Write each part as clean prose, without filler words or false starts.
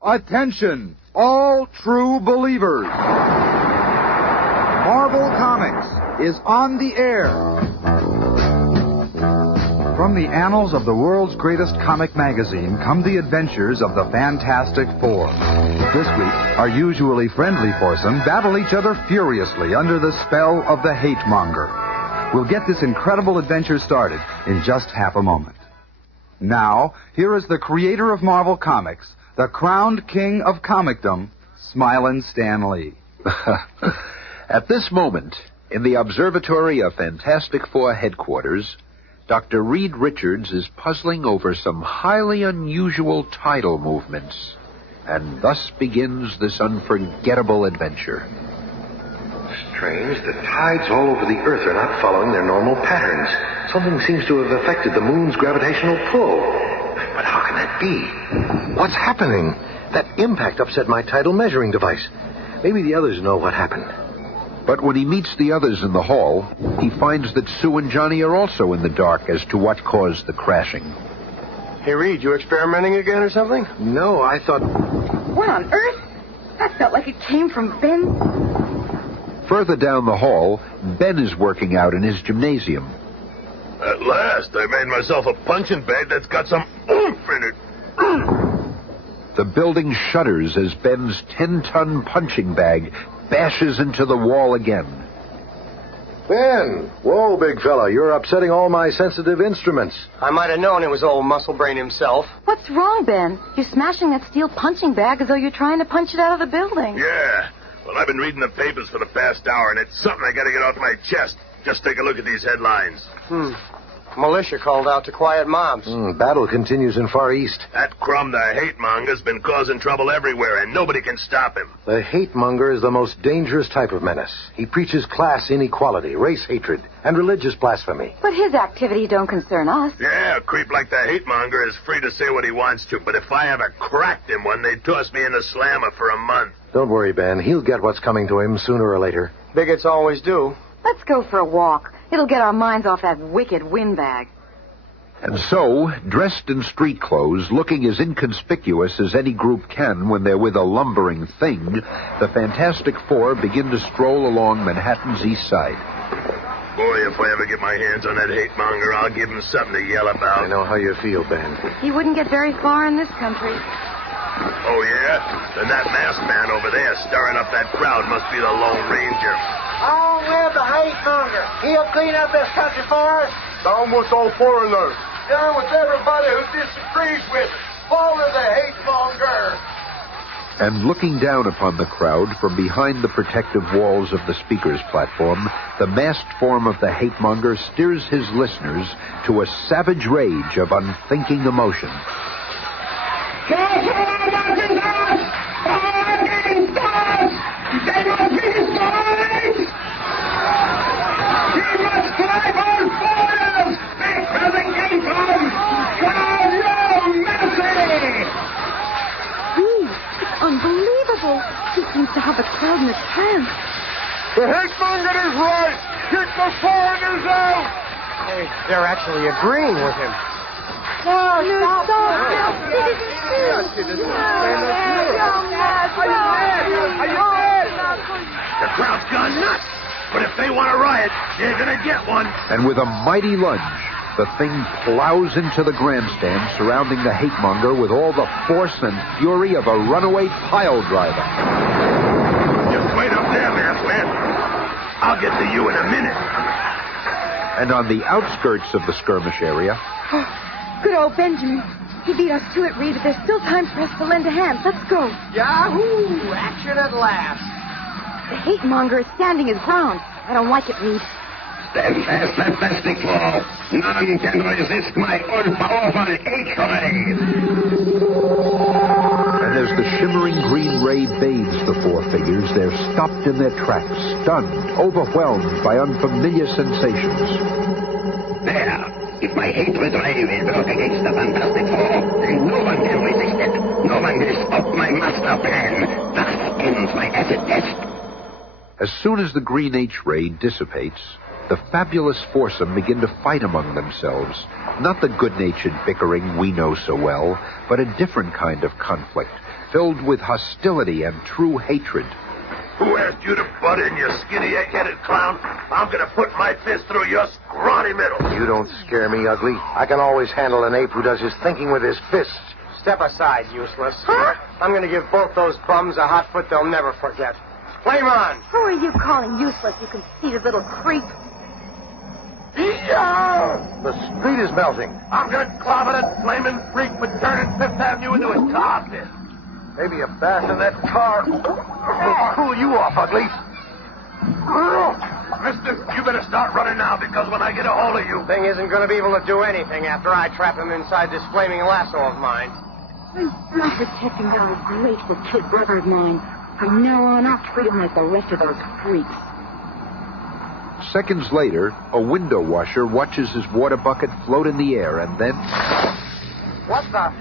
Attention, all true believers. Marvel Comics is on the air. From the annals of the world's greatest comic magazine come the adventures of the Fantastic Four. This week, our usually friendly foursome battle each other furiously under the spell of the Hate-Monger. We'll get this incredible adventure started in just half a moment. Now, here is the creator of Marvel Comics, the crowned king of comicdom, Smilin' Stan Lee. At this moment, in the observatory of Fantastic Four headquarters, Dr. Reed Richards is puzzling over some highly unusual tidal movements, and thus begins this unforgettable adventure. Strange, the tides all over the Earth are not following their normal patterns. Something seems to have affected the moon's gravitational pull. But how can that be? What's happening? That impact upset my tidal measuring device. Maybe the others know what happened. But when he meets the others in the hall, he finds that Sue and Johnny are also in the dark as to what caused the crashing. Hey, Reed, you experimenting again or something? No, I thought... What on earth? That felt like it came from Ben. Further down the hall, Ben is working out in his gymnasium. At last, I made myself a punching bag that's got some oomph in it. The building shudders as Ben's 10-ton punching bag bashes into the wall again. Ben! Whoa, big fella, you're upsetting all my sensitive instruments. I might have known it was old Muscle Brain himself. What's wrong, Ben? You're smashing that steel punching bag as though you're trying to punch it out of the building. Yeah. Well, I've been reading the papers for the past hour, and it's something I gotta get off my chest. Just take a look at these headlines. Militia called out to quiet mobs. Battle continues in Far East. That crumb, the Hate-Monger's been causing trouble everywhere, and nobody can stop him. The Hate-Monger is the most dangerous type of menace. He preaches class inequality, race hatred, and religious blasphemy. But his activity don't concern us. Yeah, a creep like the Hate-Monger is free to say what he wants to, but if I ever cracked him one, they'd toss me in the slammer for a month. Don't worry, Ben. He'll get what's coming to him sooner or later. Bigots always do. Let's go for a walk. It'll get our minds off that wicked windbag. And so, dressed in street clothes, looking as inconspicuous as any group can when they're with a lumbering thing, the Fantastic Four begin to stroll along Manhattan's east side. Boy, if I ever get my hands on that Hate-Monger, I'll give him something to yell about. I know how you feel, Ben. He wouldn't get very far in this country. Oh, yeah? Then that masked man over there stirring up that crowd must be the Lone Ranger. Long live the Hate-Monger. He'll clean up this country for us. Down with all foreigners. Down with everybody who disagrees with us. Follow the Hate-Monger. And looking down upon the crowd from behind the protective walls of the speaker's platform, the masked form of the Hate-Monger steers his listeners to a savage rage of unthinking emotion. Unbelievable. He seems to have a crowd in a trance. The Hate-Monger is right. Get the foreigners out. Hey, they're actually agreeing with him. No, stop. The crowd's gone nuts. But if they want a riot, they're going to get one. And with a mighty lunge, the thing plows into the grandstand surrounding the Hate-Monger with all the force and fury of a runaway pile driver. Just wait up there, masked man. I'll get to you in a minute. And on the outskirts of the skirmish area... Good old Benjamin. He beat us to it, Reed, but there's still time for us to lend a hand. Let's go. Yahoo! Action at last. The Hate-Monger is standing his ground. I don't like it, Reed. Stand fast, Fantastic Four. None can resist my all-powerful Hate-Ray. And as the shimmering green ray bathes the four figures, they're stopped in their tracks, stunned, overwhelmed by unfamiliar sensations. There. If my hatred ray will work against the Fantastic Four, then no one can resist it. No one will stop my master plan. Thus ends my acid test. As soon as the green H-ray dissipates, the fabulous foursome begin to fight among themselves. Not the good-natured bickering we know so well, but a different kind of conflict, filled with hostility and true hatred. Who asked you to butt in, you skinny, egg-headed clown? I'm gonna put my fist through your scrawny middle. You don't scare me, ugly. I can always handle an ape who does his thinking with his fists. Step aside, useless. Huh? I'm going to give both those bums a hot foot they'll never forget. Flame on! Who are you calling useless, you conceited little creep? The street is melting. I'm gonna clobber that flaming freak for turning Fifth Avenue into a tar pit. Maybe a bath in that tar will cool you off, ugly. Mister, you better start running now, because when I get a hold of you... Thing isn't going to be able to do anything after I trap him inside this flaming lasso of mine. I'm protecting that grateful kid brother of mine. From now on, I'll treat him like the rest of those freaks. Seconds later, a window washer watches his water bucket float in the air, and then... What the...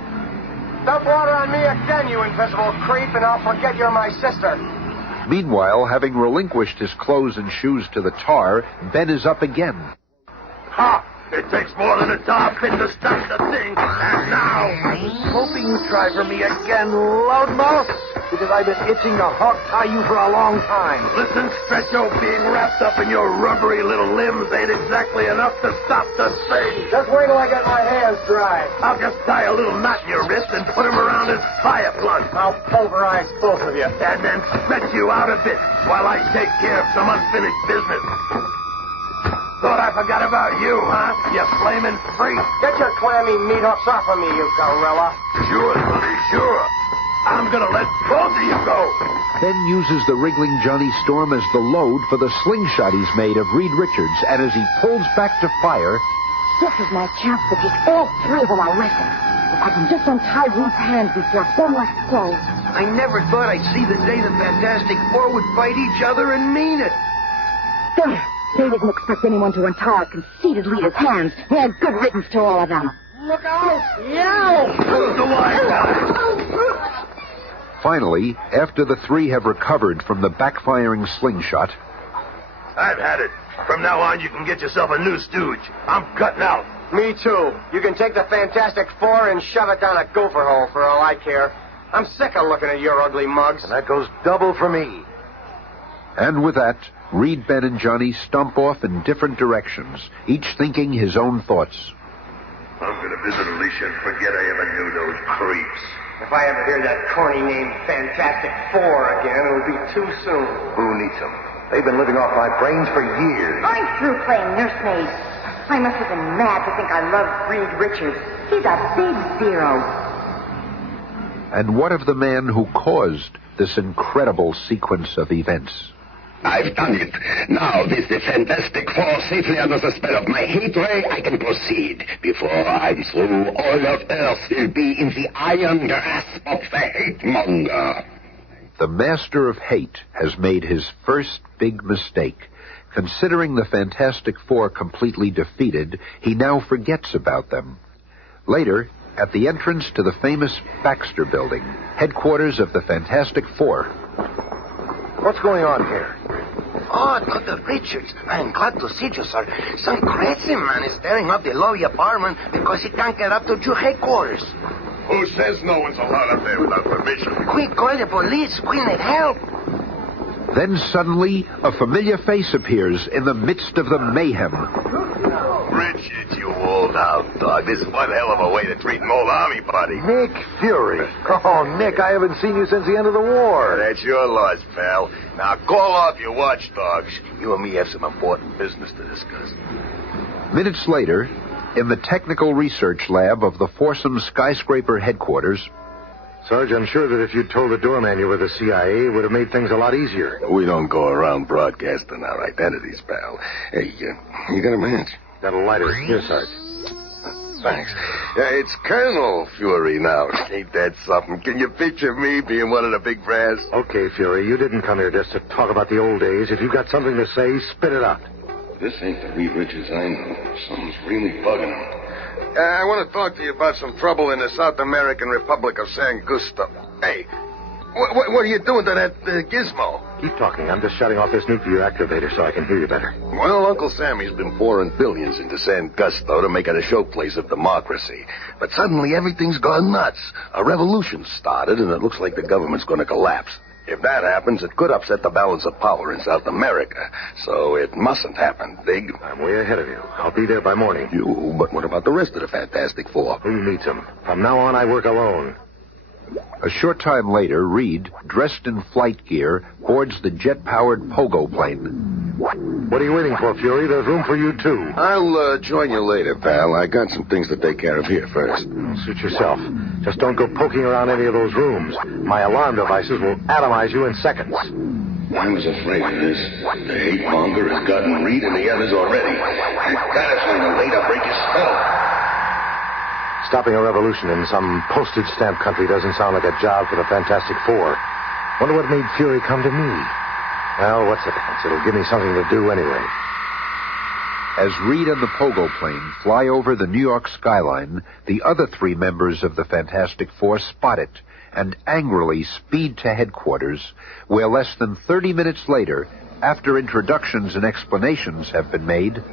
Dump water on me again, you invisible creep, and I'll forget you're my sister. Meanwhile, having relinquished his clothes and shoes to the tar, Ben is up again. Ha! It takes more than a tar pit to stop the thing. And now... I was hoping you'd try for me again, loudmouth, because I've been itching to hog-tie you for a long time. Listen, Stretcho, being wrapped up in your rubbery little limbs ain't exactly enough to stop the thing. Just wait till I get my hands dry. I'll just tie a little knot in your wrist and put him around his fire plug. I'll pulverize both of you. And then stretch you out a bit while I take care of some unfinished business. Thought I forgot about you, huh? You flaming freak. Get your clammy meat hooks off of me, you gorilla. Sure, Sonny, sure. I'm gonna let both of you go. Ben uses the wriggling Johnny Storm as the load for the slingshot he's made of Reed Richards, and as he pulls back to fire... This is my chance to get all three of them arrested. If I can just untie Reed's hands before Ben lets go. I never thought I'd see the day the Fantastic Four would fight each other and mean it. There. They didn't expect anyone to untie a conceited leader's hands. They had good riddance to all of them. Look out! Yow! The wise guy. Finally, after the three have recovered from the backfiring slingshot... I've had it. From now on, you can get yourself a new stooge. I'm cutting out. Me too. You can take the Fantastic Four and shove it down a gopher hole for all I care. I'm sick of looking at your ugly mugs. And that goes double for me. And with that, Reed, Ben, and Johnny stomp off in different directions, each thinking his own thoughts. I'm gonna visit Alicia and forget I ever knew those creeps. If I ever hear that corny name Fantastic Four again, it'll be too soon. Who needs them? They've been living off my brains for years. I'm through playing nursemaid. I must have been mad to think I loved Reed Richards. He's a big zero. And what of the man who caused this incredible sequence of events? I've done it. Now, with the Fantastic Four safely under the spell of my hate ray, I can proceed. Before I'm through, all of Earth will be in the iron grasp of the Hate-Monger. The Master of Hate has made his first big mistake. Considering the Fantastic Four completely defeated, he now forgets about them. Later, at the entrance to the famous Baxter Building, headquarters of the Fantastic Four. What's going on here? Oh, Dr. Richards, I'm glad to see you, sir. Some crazy man is tearing up the lobby apartment because he can't get up to your headquarters. Who says no one's allowed up there without permission? Quick, call the police. We need help. Then suddenly, a familiar face appears in the midst of the mayhem. Richard, you old hound dog. This is one hell of a way to treat an old army buddy. Nick Fury. Oh, Nick, I haven't seen you since the end of the war. That's your loss, pal. Now call off your watchdogs. You and me have some important business to discuss. Minutes later, in the technical research lab of the Foursome Skyscraper headquarters... Sarge, I'm sure that if you'd told the doorman you were the CIA, it would have made things a lot easier. We don't go around broadcasting our identities, pal. Hey, you got a match? Got a lighter. Here, Sarge. Thanks. It's Colonel Fury now. Ain't that something? Can you picture me being one of the big brass? Okay, Fury, you didn't come here just to talk about the old days. If you've got something to say, spit it out. This ain't the Reed Richards I know. Something's really bugging him. I want to talk to you about some trouble in the South American Republic of San Gusto. Hey, What are you doing to that gizmo? Keep talking. I'm just shutting off this nuclear activator so I can hear you better. Well, Uncle Sammy's been pouring billions into San Gusto to make it a showplace of democracy. But suddenly everything's gone nuts. A revolution started, and it looks like the government's going to collapse. If that happens, it could upset the balance of power in South America. So it mustn't happen, Big. I'm way ahead of you. I'll be there by morning. But what about the rest of the Fantastic Four? Who needs them? From now on, I work alone. A short time later, Reed, dressed in flight gear, boards the jet-powered pogo plane. What are you waiting for, Fury? There's room for you, too. I'll join you later, pal. I got some things to take care of here first. Suit yourself. Just don't go poking around any of those rooms. My alarm devices will atomize you in seconds. I was afraid of this. The Hate-Monger has gotten Reed and the others already. I gotta find a way to break his spell. Stopping a revolution in some postage stamp country doesn't sound like a job for the Fantastic Four. Wonder what made Fury come to me. Well, what's the difference? It'll give me something to do anyway. As Reed and the pogo plane fly over the New York skyline, the other three members of the Fantastic Four spot it and angrily speed to headquarters, where less than 30 minutes later, after introductions and explanations have been made...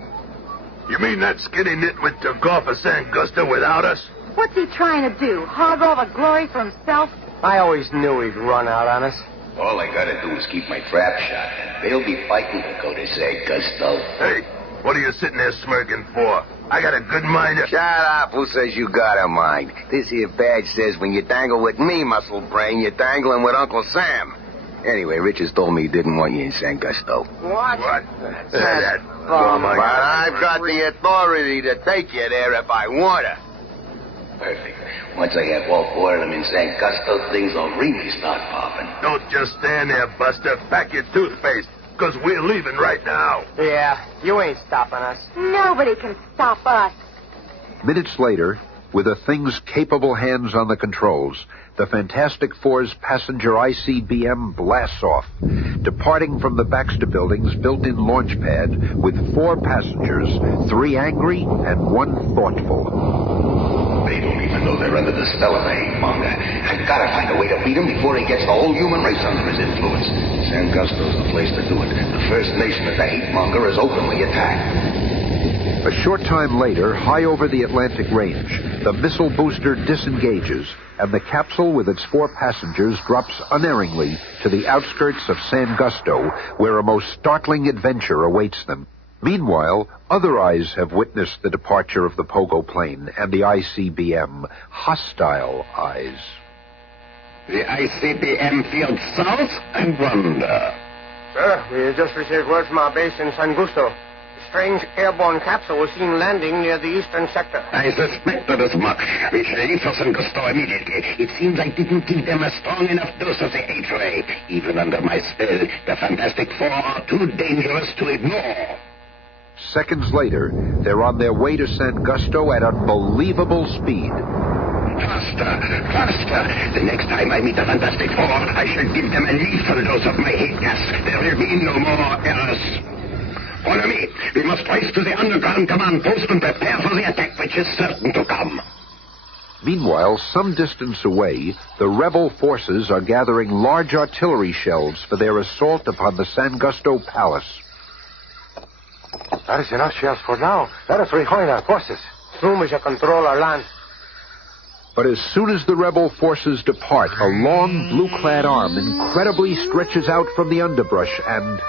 You mean that skinny nitwit took off of San Gusto without us? What's he trying to do? Hog all the glory for himself? I always knew he'd run out on us. All I gotta do is keep my trap shut. They'll be fighting to go to San Gusto. Hey, what are you sitting there smirking for? I got a good mind to... Shut up. Who says you got a mind? This here badge says when you dangle with me, muscle brain, you're dangling with Uncle Sam. Anyway, Richards told me he didn't want you in San Gusto. What? That But I've got the authority to take you there if I want to. Perfect. Once I have all four of them in San Gusto, things will really start popping. Don't just stand there, Buster. Pack your toothpaste, because we're leaving right now. Yeah, you ain't stopping us. Nobody can stop us. Minutes later, with the Thing's capable hands on the controls, the Fantastic Four's passenger ICBM blasts off, departing from the Baxter Building's built-in launch pad with 4 passengers, 3 angry and 1 thoughtful. They don't even know they're under the spell of the Hate-Monger. I gotta find a way to beat him before he gets the whole human race under his influence. San Gusto's the place to do it. The First Nation of the Hate-Monger is openly attacked. A short time later, high over the Atlantic Range, the missile booster disengages, and the capsule with its 4 passengers drops unerringly to the outskirts of San Gusto, where a most startling adventure awaits them. Meanwhile, other eyes have witnessed the departure of the pogo plane and the ICBM, hostile eyes. The ICBM field south, I wonder. Sir, we just received word from our base in San Gusto. A strange airborne capsule was seen landing near the eastern sector. I suspected as much. We shall leave for San Gusto immediately. It seems I didn't give them a strong enough dose of the Hate-Ray. Even under my spell, the Fantastic Four are too dangerous to ignore. Seconds later, they're on their way to San Gusto at unbelievable speed. Faster, faster. The next time I meet the Fantastic Four, I shall give them a lethal dose of my hate gas. There will be no more errors. Follow me. We must race to the underground command post and prepare for the attack which is certain to come. Meanwhile, some distance away, the rebel forces are gathering large artillery shells for their assault upon the San Gusto Palace. That is enough shells for now. Let us rejoin our forces. Soon we shall control our land. But as soon as the rebel forces depart, a long, blue-clad arm incredibly stretches out from the underbrush and...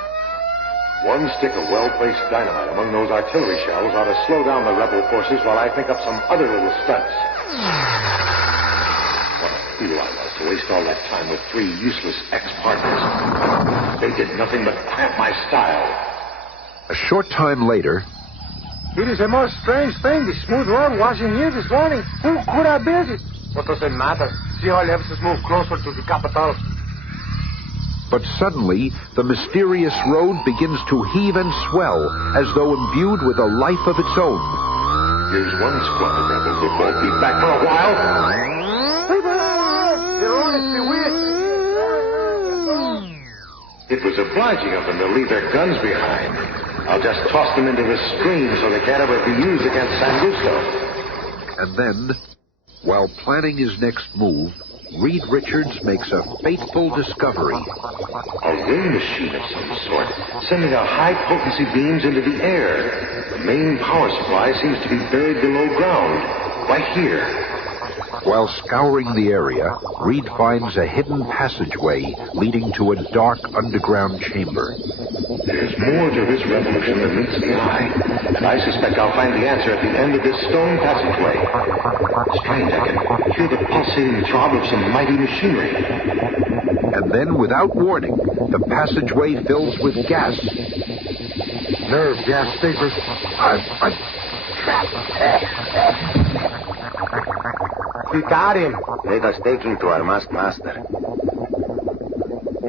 One stick of well-placed dynamite among those artillery shells ought to slow down the rebel forces while I think up some other little stunts. What a fool I was to waste all that time with 3 useless ex-partners. They did nothing but cramp my style. A short time later... It is a most strange thing, this smooth road washing here this morning. Who could have built it? What does it matter? See how it helps us move closer to the capital. But suddenly, the mysterious road begins to heave and swell, as though imbued with a life of its own. Here's one squad of rebels that won't be back for a while. The road is bewitched. It was obliging of them to leave their guns behind. I'll just toss them into the stream so they can't ever be used against San Gusto. And then, while planning his next move, Reed Richards makes a fateful discovery. A ray machine of some sort, sending out high-potency beams into the air. The main power supply seems to be buried below ground, right here. While scouring the area, Reed finds a hidden passageway leading to a dark underground chamber. There's more to this revolution than meets the eye, and I suspect I'll find the answer at the end of this stone passageway. Strange, I can hear the pulsating throb of some mighty machinery. And then, without warning, the passageway fills with gas. Nerve gas vapors. I'm trapped. We got him. Let us take him to our masked master.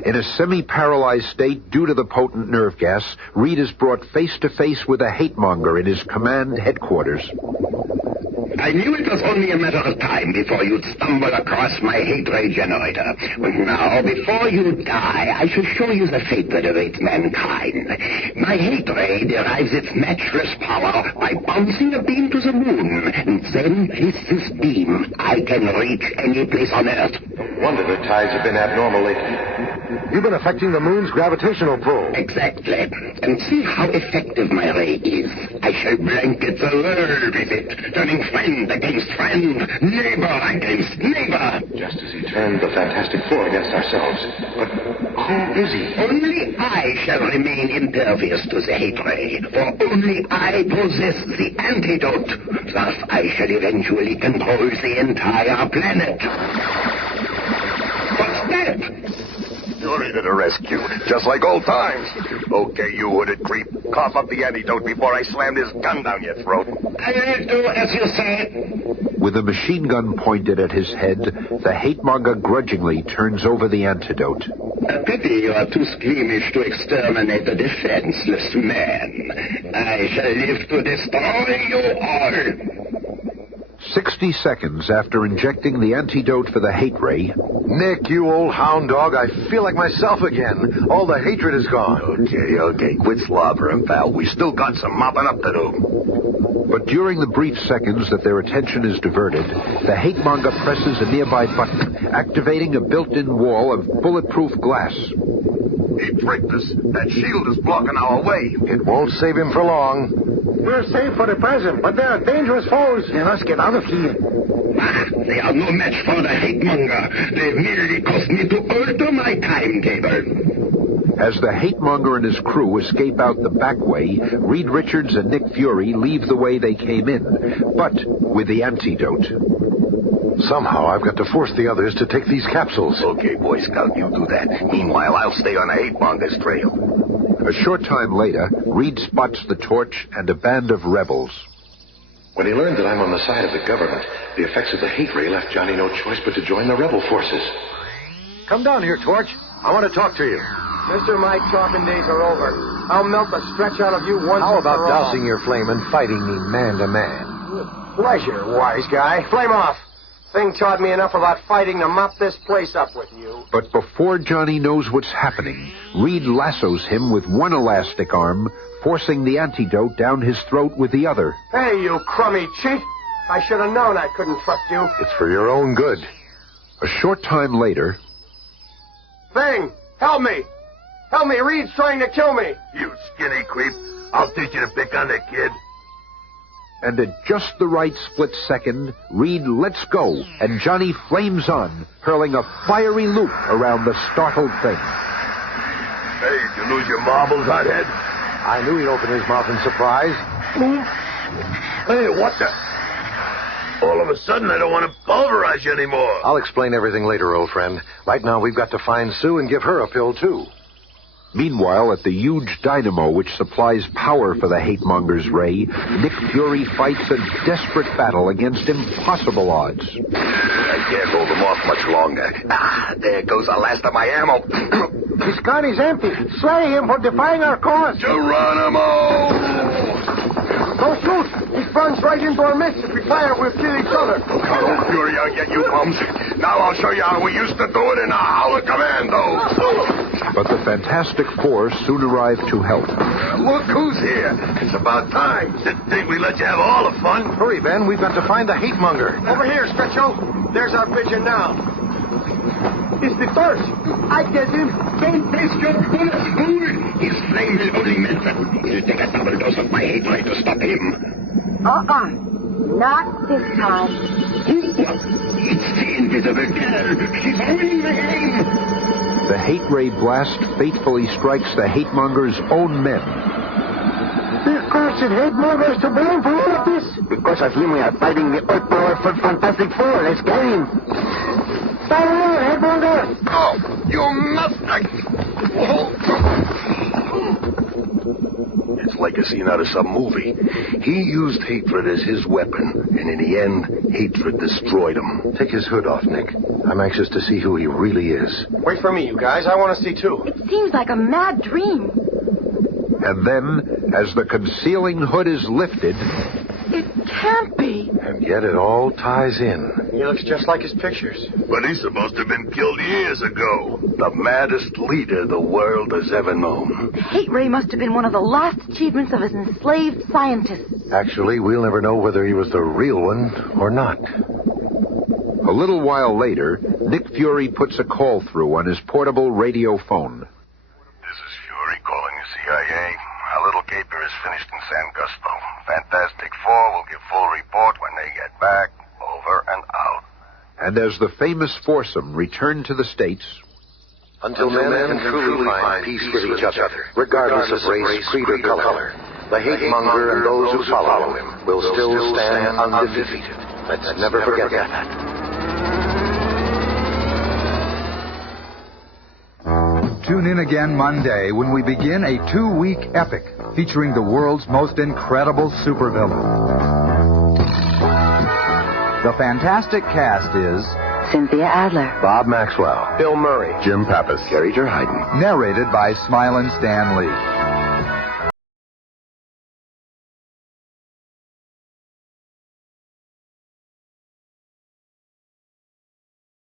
In a semi-paralyzed state due to the potent nerve gas, Reed is brought face-to-face with a hate-monger in his command headquarters. I knew it was only a matter of time before you'd stumble across my hate ray generator. But now, before you die, I shall show you the fate that awaits mankind. My hate ray derives its matchless power by bouncing a beam to the moon, and then with this beam, I can reach any place on Earth. No wonder the tides have been abnormal lately. You've been affecting the moon's gravitational pull. Exactly. And see how effective my ray is. I shall blanket the world with it, turning friend against friend, neighbor against neighbor. Just as he turned the Fantastic Four against ourselves. But who is he? Only I shall remain impervious to the hate ray, for only I possess the antidote. Thus I shall eventually control the entire planet. What's that? Fury to the rescue, just like old times. Okay, you hooded creep. Cough up the antidote before I slam this gun down your throat. I will do as you say. With a machine gun pointed at his head, the hate-monger grudgingly turns over the antidote. A pity you are too squeamish to exterminate a defenseless man. I shall live to destroy you all. 60 seconds after injecting the antidote for the hate ray... Nick, you old hound dog, I feel like myself again. All the hatred is gone. Okay, quit slobbering, pal. We still got some mopping up to do. But during the brief seconds that their attention is diverted, the hate-monger presses a nearby button, activating a built-in wall of bulletproof glass. He tricked us. That shield is blocking our way. It won't save him for long. We're safe for the present, but there are dangerous foes. Let us get out of here. They are no match for the hate-monger. They merely caused me to alter my timetable. As the hate-monger and his crew escape out the back way, Reed Richards and Nick Fury leave the way they came in, but with the antidote. Somehow I've got to force the others to take these capsules. Okay, Boy Scout, you do that. Meanwhile, I'll stay on the hate-monger's trail. A short time later, Reed spots the torch and a band of rebels. When he learned that I'm on the side of the government, the effects of the hate ray left Johnny no choice but to join the rebel forces. Come down here, Torch. I want to talk to you. Mister, my talking days are over. I'll melt the stretch out of you once How and about for all. dousing your flame and fighting me man to man? Pleasure, wise guy. Flame off. Thing taught me enough about fighting to mop this place up with you. But before Johnny knows what's happening, Reed lassos him with one elastic arm, forcing the antidote down his throat with the other. Hey, you crummy cheat. I should have known I couldn't trust you. It's for your own good. A short time later... Thing, help me. Help me, Reed's trying to kill me. You skinny creep. I'll teach you to pick on the kid. And at just the right split second, Reed lets go, and Johnny flames on, hurling a fiery loop around the startled thing. Hey, did you lose your marbles, hothead? I knew he'd open his mouth in surprise. Hey, what the... All of a sudden, I don't want to pulverize you anymore. I'll explain everything later, old friend. Right now, we've got to find Sue and give her a pill, too. Meanwhile, at the huge dynamo which supplies power for the hate-monger's ray, Nick Fury fights a desperate battle against impossible odds. I can't hold them off much longer. Ah, there goes the last of my ammo. His gun is empty. Slay him for defying our cause. Geronimo! Don't shoot. He runs right into our midst. If we fire, we'll kill each other. Oh, Fury, I'll get you bums. Now I'll show you how we used to do it in a Howler Commando. But the Fantastic Four soon arrive to help. Look who's here. It's about time. Didn't think we let you have all the fun. Hurry, Ben. We've got to find the hate-monger. Over here, Stretcho. There's our vision now. It's the first. I get him. Don't waste your bullets, fool! His flame will only melt them. It'll take a double dose of my hate ray to stop him. Not this time. It's the invisible girl. She's ruining the game. The hate ray blast fatefully strikes the Hate-Monger's own men. This cursed Hate-Monger is to blame for all of this. Because of him, we are fighting the all-powerful Fantastic Four. Let's get him. Fire, Hate-Monger. Oh, you must... It's like a scene out of some movie. He used hatred as his weapon, and in the end, hatred destroyed him. Take his hood off, Nick. I'm anxious to see who he really is. Wait for me, you guys. I want to see, too. It seems like a mad dream. And then, as the concealing hood is lifted, It can't be. And yet it all ties in. He looks just like his pictures. But he's supposed to have been killed years ago. The maddest leader the world has ever known. The hate ray must have been one of the last achievements of his enslaved scientists. Actually, we'll never know whether he was the real one or not. a little while later, Nick Fury puts a call through on his portable radio phone. This is Fury calling the CIA. Our little caper is finished in San Gusto. Fantastic Four will give full report when they get back. Over and out. And as the famous foursome return to the States... Until men can truly find peace with each other, regardless of race, creed, or color, the hate-monger and those who follow him will still stand undefeated. Let's never forget that. Tune in again Monday when we begin a 2-week epic featuring the world's most incredible supervillain. The fantastic cast is Cynthia Adler, Bob Maxwell, Bill Murray, Jim Pappas, Carrie Hayden. narrated by Smilin' Stan Lee.